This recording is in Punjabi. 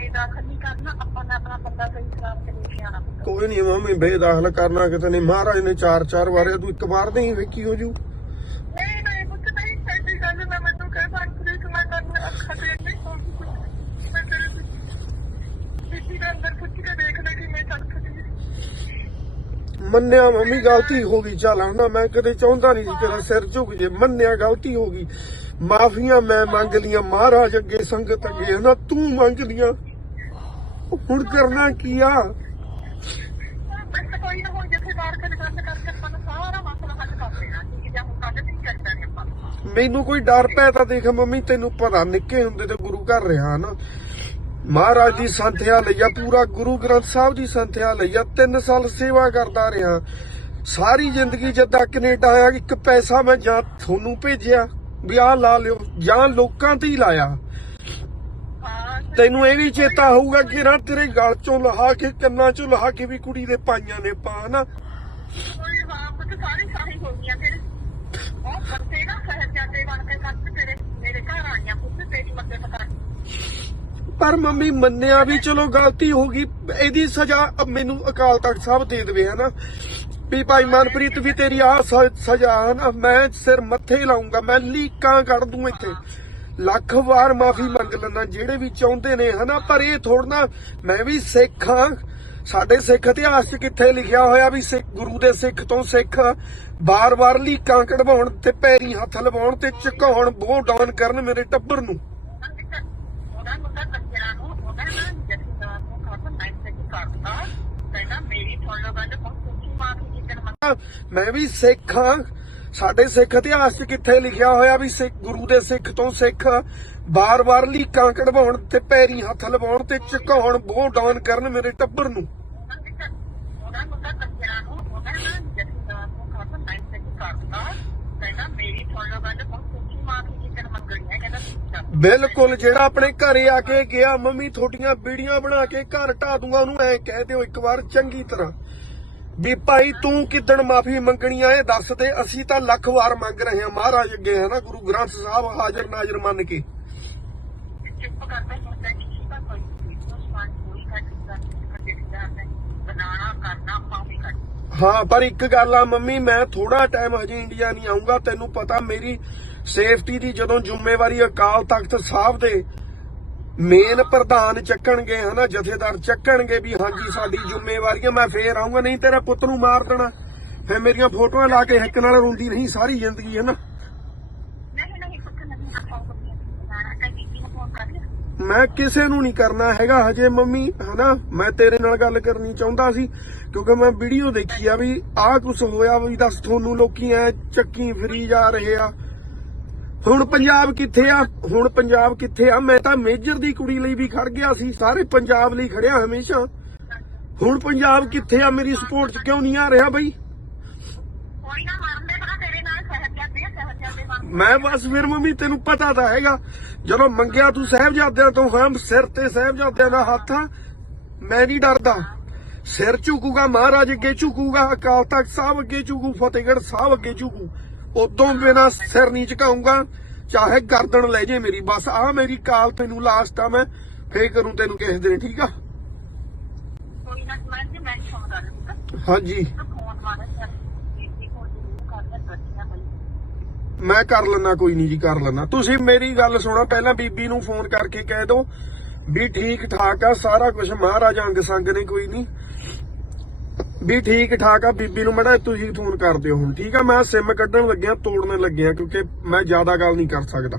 ਬੇਦਾਖਲ ਨਹੀਂ ਕਰਨਾ ਆਪਾਂ ਨੇ ਆਪਣਾ ਬੰਦਾ ਸਹੀ ਸਲਾਮ ਤੇ ਲੈ ਕੇ ਆਣਾ ਪੁੱਤ ਕੋਈ ਨਹੀਂ ਮੰਮੀ ਬੇਦਾਖਲ ਕਰਨਾ ਕਿਤੇ ਨਹੀਂ। ਮਹਾਰਾਜ ਨੇ ਚਾਰ ਚਾਰ ਵਾਰੇ ਤੂੰ ਇੱਕ ਵਾਰ ਨਹੀਂ ਵੇਖੀ ਹੋ ਜੂ? ਨਹੀਂ ਨਹੀਂ ਪੁੱਤ ਨਹੀਂ ਸੱਚੀ ਗੱਲ ਮੈਂ ਮੈਨੂੰ ਕਹਿ ਸਕਦੀ ਕਿ ਮੈਂ ਕਰਨ ਅੱਖਾਂ ਤੇ ਨਹੀਂ ਸੌਂਦੀ ਪੁੱਤ। ਮੈਂ ਤੇਰੇ ਬੀਬੀ ਦੇ ਅੰਦਰ ਪੁੱਛ ਕੇ ਦੇਖ ਲੈ ਕਿ ਮੈਂ ਚੱਲ ਸਕਦੀ ਮੰਨਿਆ ਮੰਮੀ ਗਲਤੀ ਹੋ ਗਈ। ਚੱਲ ਹਨਾ ਮੈਂ ਕਦੇ ਚਾਹੁੰਦਾ ਨਹੀਂ ਸੀ ਤੇਰਾ ਸਿਰ ਝੁਕ ਜੇ। ਮੰਨਿਆ ਗਲਤੀ ਹੋ ਗਈ। ਮਾਫੀਆਂ ਮੈਂ ਮੰਗ ਲੀਆਂ ਮਹਾਰਾਜ ਅੱਗੇ ਸੰਗਤ ਅੱਗੇ। ਹਨਾ ਤੂੰ ਮੰਗ ਲੀਆਂ ਹੁਣ ਕਰਨਾ ਕੀ ਆ? ਬਸ ਕੋਈ ਨਾ ਹੁਣ ਜਿੱਥੇ ਬਾਹਰ ਕੇ ਗੱਲ ਕਰਕੇ ਆਪਾਂ ਨੂੰ ਸਾਰਾ ਮਸਲਾ ਹੱਲ ਕਰ ਦੇਣਾ ਠੀਕ ਹੈ ਹੁਣ ਕੱਢ ਨਹੀਂ ਕਰਦਾ ਨੇ ਆਪਾਂ। ਮੈਨੂੰ ਕੋਈ ਡਰ ਪੈ ਤਾਂ ਦੇਖ ਮੰਮੀ ਤੈਨੂੰ ਪਤਾ ਨਿੱਕੇ ਹੁੰਦੇ ਤੇ ਗੁਰੂ ਘਰ ਰਿਹਾ ਨਾ। ਮਹਾਰਾਜ ਦੀ ਸੰਥਿਆ ਲਈਆ ਪੂਰਾ ਗੁਰੂ ਗ੍ਰੰਥ ਸਾਹਿਬ ਦੀ ਸੰਥਿਆ ਲਈਆ 3 ਸਾਲ ਸੇਵਾ ਕਰਦਾ ਰਿਹਾ। ਸਾਰੀ ਜ਼ਿੰਦਗੀ ਜਦਾਂ ਕੈਨੇਡਾ ਆਇਆ ਇੱਕ ਪੈਸਾ ਮੈਂ ਜਾਂ ਤੁਹਾਨੂੰ ਭੇਜਿਆ ਵੀ ਆਹ ਲਾ ਲਿਓ ਜਾਂ ਲੋਕਾਂ ਤੇ ਹੀ ਲਾਇਆ। ਤੈਨੂੰ ਇਹ ਵੀ ਚੇਤਾ ਹੋਊਗਾ ਕਿ ਨਾ ਤੇਰੇ ਗਲ ਚੋਂ ਲਹਾ ਕੇ ਕੰਨਾਂ ਚੋਂ ਲਹਾ ਕੇ ਵੀ ਕੁੜੀ ਦੇ ਪਾਈਆਂ ਨੇ ਪਾ ਨਾ ਪਰ ਮੰਮੀ ਮੰਨਿਆ ਵੀ ਚਲੋ ਗਲਤੀ ਹੋ ਗਈ। ਇਹਦੀ ਸਜ਼ਾ ਮੈਨੂੰ ਅਕਾਲ ਤਖਤ ਸਾਹਿਬ ਦੇ ਦੇਵੇ ਹਨਾ? ਵੀ ਭਾਈ ਮਨਪ੍ਰੀਤ ਵੀ ਤੇਰੀ ਆ ਸਜ਼ਾ ਹੈ ਨਾ ਮੈਂ ਸਿਰ ਮੱਥੇ ਲਾਉਂਗਾ ਮੈਂ ਲੀਕਾਂ ਕੱਢ ਦੂੰ ਇੱਥੇ। ਲੱਖ ਵਾਰ ਮਾਫੀ ਮੰਗ ਲੈਂਦਾ, ਜਿਹੜੇ ਵੀ ਚਾਹੁੰਦੇ ਨੇ, ਹਨਾ? ਪਰ ਇਹ ਥੋੜਨਾ ਮੈਂ ਵੀ ਸਿੱਖ ਹਾਂ। ਸਾਡੇ ਸਿੱਖ ਇਤਿਹਾਸ 'ਚ ਕਿੱਥੇ ਲਿਖਿਆ ਹੋਇਆ ਵੀ ਸਿੱਖ, ਗੁਰੂ ਦੇ ਸਿੱਖ ਤੋਂ ਸਿੱਖ ਬਾਰ-ਬਾਰ ਲੀਕਾਂ ਕਢਵਾਉਣ ਤੇ ਪੈਰੀ ਹੱਥ ਲਵਾਉਣ ਤੇ ਝੁਕਾਉਣ ਬੋਹ ਡਾਊਨ ਕਰਨ ਮੇਰੇ ਟੱਬਰ ਨੂੰ। ਮੈਂ ਵੀ ਸਿੱਖ ਹਾਂ। ਸਾਡੇ ਸਿੱਖ ਇਤਿਹਾਸ 'ਚ ਕਿੱਥੇ ਲਿਖਿਆ ਹੋਇਆ ਵੀ ਸਿੱਖ, ਗੁਰੂ ਦੇ ਸਿੱਖ ਤੋਂ ਸਿੱਖ ਬਾਰ-ਬਾਰ ਲੀਕਾਂ ਕਢਵਾਉਣ ਤੇ ਪੈਰੀ ਹੱਥ ਲਵਾਉਣ ਤੇ ਝੁਕਾਉਣ ਬੋਹ ਡਾਊਨ ਕਰਨ ਮੇਰੇ ਟੱਬਰ ਨੂੰ। ਬਿਲਕੁਲ, ਜਿਹੜਾ ਆਪਣੇ ਘਰੇ ਆ ਕੇ ਗਿਆ, ਮੰਮੀ ਥੋਟੀਆਂ ਵੀਡੀਓ ਬਣਾ ਕੇ ਘਰ ਢਾ ਦੂੰਗਾ, ਉਹਨੂੰ ਐ ਕਹਿ ਦਿਓ ਇੱਕ ਵਾਰ ਚੰਗੀ ਤਰ੍ਹਾਂ। ਵੀ ਭਾਈ ਤੂੰ ਕਿਦਣ ਮਾਫੀ ਮੰਗਣੀ ਆ ਇਹ ਦੱਸ ਦੇ ਅਸੀਂ ਤਾਂ ਲੱਖ ਵਾਰ ਮੰਗ ਰਹੇ ਹਾਂ। ਮਹਾਰਾਜ ਅੱਗੇ ਹੈ ਨਾ ਗੁਰੂ ਗ੍ਰੰਥ ਸਾਹਿਬ ਹਾਜ਼ਰ ਨਾਜ਼ਰ ਮੰਨ ਕੇ। ਚੁੱਪ ਕਰਦਾ ਹੁੰਦਾ ਕਿਸੇ ਦਾ ਕੋਈ ਦੁਸ਼ਮਣ ਕੋਈ ਘਟਦਾ ਨਹੀਂ ਕਦੇ ਨਹੀਂ ਬਣਾਣਾ ਕਰਨਾ ਆਪਾਂ ਵੀ ਕਰ ਹਾਂ ਪਰ ਇੱਕ ਗੱਲ ਆ ਮੰਮੀ ਮੈਂ ਥੋੜਾ ਟਾਈਮ ਹਜੇ ਇੰਡੀਆ ਨਹੀਂ ਆਉਂਗਾ ਤੈਨੂੰ ਪਤਾ ਮੇਰੀ ਸੇਫਟੀ ਦੀ ਜਦੋਂ ਜ਼ਿੰਮੇਵਾਰੀ ਅਕਾਲ ਤਖਤ ਸਾਹਿਬ ਦੇ ਮੇਨ ਪ੍ਰਧਾਨ ਚੱਕਣਗੇ ਹਨਾ ਜਥੇਦਾਰ ਚੱਕਣਗੇ ਵੀ ਹਾਂਜੀ ਸਾਡੀ ਜ਼ਿੰਮੇਵਾਰੀ ਹੈ ਮੈਂ ਫੇਰ ਆਉਂਗਾ ਨਹੀਂ ਤੇਰੇ ਪੁੱਤ ਨੂੰ ਮਾਰ ਦੇਣਾ। ਫੇਰ ਮੇਰੀਆਂ ਫੋਟੋਆਂ ਲਾ ਕੇ ਹਿੱਕ ਨਾਲ ਰੋਂਦੀ ਨਹੀਂ ਸਾਰੀ ਜ਼ਿੰਦਗੀ ਹੈ ਨਾ ਨਹੀਂ ਨਹੀਂ ਪੁੱਤ ਨਹੀਂ ਆਪਾਂ ਕੋਈ ਬਣਾਣਾ ਤਾਂ ਬੀਬੀ ਨੂੰ ਫੋਨ ਕਰ ਲਿਆ। ਮੈਂ ਕਿਸੇ ਨੂੰ ਨਹੀਂ ਕਰਨਾ ਹੈਗਾ ਹਜੇ ਮੰਮੀ ਹਨਾ ਮੈਂ ਤੇਰੇ ਨਾਲ ਗੱਲ ਕਰਨੀ ਚਾਹੁੰਦਾ ਸੀ ਕਿਉਂਕਿ ਮੈਂ ਵੀਡੀਓ ਦੇਖੀ ਆ ਵੀ ਆਹ ਕੁਝ ਹੋਇਆ ਵੀ ਦੱਸ ਤੁਹਾਨੂੰ ਲੋਕੀ ਐ ਚੱਕੀ ਫਰੀ ਜਾ ਰਹੇ ਆ। ਹੁਣ ਪੰਜਾਬ ਕਿੱਥੇ ਆ? ਹੁਣ ਪੰਜਾਬ ਕਿੱਥੇ ਆ? ਮੈਂ ਤਾਂ ਮੇਜਰ ਦੀ ਕੁੜੀ ਲਈ ਵੀ ਖੜ ਗਿਆ ਸੀ ਸਾਰੇ ਪੰਜਾਬ ਲਈ ਖੜਿਆ ਹਮੇਸ਼ਾ। ਹੁਣ ਪੰਜਾਬ ਕਿੱਥੇ ਆ? ਮੇਰੀ ਸਪੋਰਟ 'ਚ ਕਿਉਂ ਨਹੀਂ ਆ ਰਿਹਾ ਬਈ? ਕੋਈ ਨਾ ਮਰਦੇ ਤੇਰੇ ਨਾਲ ਮੈਂ ਬਸ ਫਿਰ ਮੰਮੀ ਤੈਨੂੰ ਪਤਾ ਤਾਂ ਹੈਗਾ ਜਦੋਂ ਮੰਗਿਆ ਤੂੰ ਸਾਹਿਬਜ਼ਾਦਿਆਂ ਤੋਂ ਹਾਂ ਸਿਰ ਤੇ ਸਾਹਿਬਜ਼ਾਦਿਆਂ ਦਾ ਹੱਥ ਆ ਮੈਂ ਨਹੀਂ ਡਰਦਾ। ਸਿਰ ਝੁਕੂਗਾ ਮਹਾਰਾਜ ਅੱਗੇ ਝੁਕੂਗਾ ਅਕਾਲ ਤਖਤ ਸਾਹਿਬ ਅੱਗੇ ਝੁਕੂ ਫਤਿਹਗੜ੍ਹ ਸਾਹਿਬ ਅੱਗੇ ਝੁਕੂ। ਉਦੋਂ ਬਿਨਾ ਸਿਰ ਨਹੀਂ ਝੁਕਾਉਂਗਾ। ਚਾਹੇ ਗਰਦਨ ਲੈ ਜੇ ਮੇਰੀ ਬਸ ਆ ਮੇਰੀ ਕਾਲ ਤੈਨੂੰ ਲਾਸਟ ਆ ਮੈਂ ਫੇਰ ਕਰੂੰ ਤੈਨੂੰ ਕਿਸੇ ਦਿਨ ਠੀਕ ਆ? ਹਾਂਜੀ। ਮੈਂ ਕਰ ਲੈਣਾ ਕੋਈ ਨਹੀਂ ਜੀ ਕਰ ਲੈਣਾ ਤੁਸੀਂ ਮੇਰੀ ਗੱਲ ਸੁਣੋ ਪਹਿਲਾਂ ਬੀਬੀ ਨੂੰ ਫੋਨ ਕਰਕੇ ਕਹਿ ਦਿਓ ਵੀ ਠੀਕ ਠਾਕ ਆ ਸਾਰਾ ਕੁਝ ਮਹਾਰਾਜ ਅੰਗ ਸੰਗ ਨੇ ਕੋਈ ਨਹੀਂ। ਵੀ ਠੀਕ ਠਾਕ ਆ, ਬੀਬੀ ਨੂੰ ਮੜਾ ਤੁਸੀਂ ਫੋਨ ਕਰ ਦਿਓ ਹੁਣ, ਠੀਕ ਆ? ਮੈਂ ਸਿਮ ਕੱਢਣ ਲੱਗਿਆ, ਤੋੜਨ ਲੱਗਿਆ, ਕਿਉਂਕਿ ਮੈਂ ਜ਼ਿਆਦਾ ਗੱਲ ਨਹੀਂ ਕਰ ਸਕਦਾ।